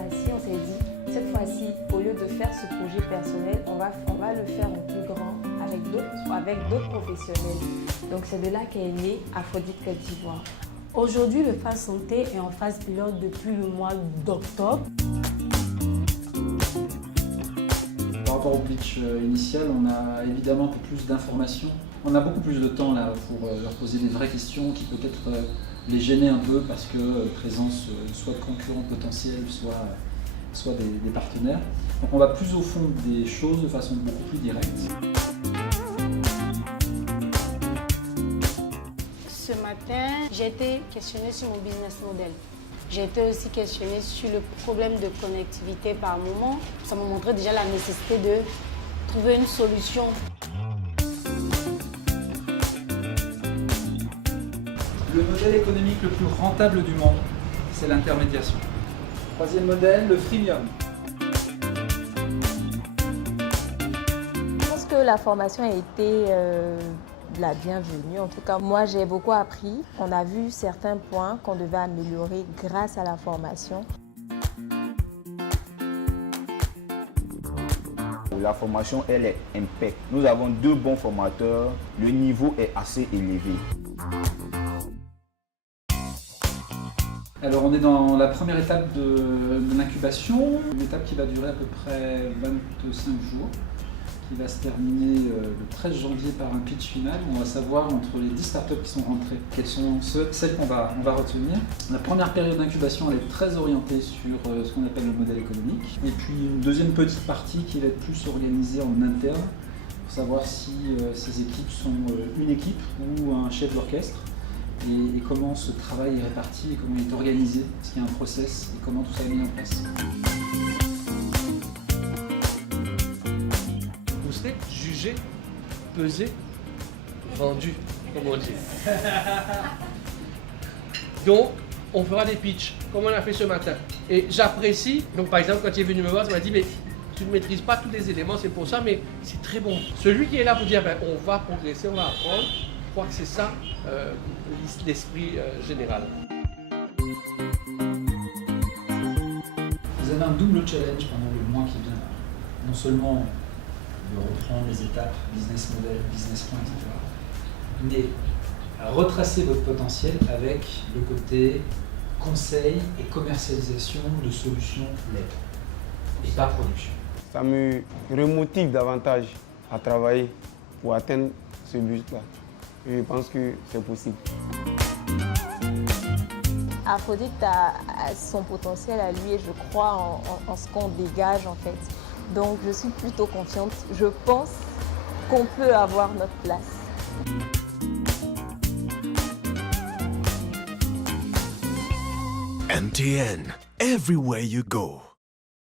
assis, on s'est dit, cette fois-ci, au lieu de faire ce projet personnel, on va le faire en plus grand avec d'autres professionnels. Donc c'est de là qu'est née Aphrodite Côte d'Ivoire. Aujourd'hui, le phase santé est en phase pilote depuis le mois d'octobre. Par rapport au pitch initial, on a évidemment un peu plus d'informations. On a beaucoup plus de temps là pour leur poser des vraies questions qui peut-être les gêner un peu parce que présence soit de concurrents potentiels, soit des partenaires. Donc on va plus au fond des choses de façon beaucoup plus directe. Ce matin, j'ai été questionnée sur mon business model. J'ai été aussi questionnée sur le problème de connectivité par moment. Ça m'a montré déjà la nécessité de trouver une solution. Le modèle économique le plus rentable du monde, c'est l'intermédiation. Troisième modèle, le freemium. Je pense que la formation a été la bienvenue. En tout cas, moi, j'ai beaucoup appris. On a vu certains points qu'on devait améliorer grâce à la formation. La formation, elle est impeccable. Nous avons 2 bons formateurs. Le niveau est assez élevé. Alors on est dans la première étape de l'incubation, une étape qui va durer à peu près 25 jours, qui va se terminer le 13 janvier par un pitch final. On va savoir entre les 10 startups qui sont rentrées, quelles sont celles qu'on va retenir. La première période d'incubation, elle est très orientée sur ce qu'on appelle le modèle économique. Et puis une deuxième petite partie qui va être plus organisée en interne, pour savoir si ces équipes sont une équipe ou un chef d'orchestre. Et comment ce travail est réparti et comment il est organisé, est-ce qu'il y a un process et comment tout ça est mis en place. Vous serez jugé, pesé, vendu, comme on dit. Donc, on fera des pitchs, comme on a fait ce matin. Et j'apprécie, donc par exemple, quand il est venu me voir, il m'a dit, mais tu ne maîtrises pas tous les éléments, c'est pour ça, mais c'est très bon. Celui qui est là pour dire, ben, on va progresser, on va apprendre, je crois que c'est ça l'esprit général. Vous avez un double challenge pendant le mois qui vient. Non seulement de reprendre les étapes, business model, business plan, etc. Mais retracer votre potentiel avec le côté conseil et commercialisation de solutions LED et pas production. Ça me remotive davantage à travailler pour atteindre ce but-là. Et je pense que c'est possible. Aphrodite a son potentiel à lui et je crois en ce qu'on dégage en fait. Donc je suis plutôt confiante. Je pense qu'on peut avoir notre place. MTN, everywhere you go.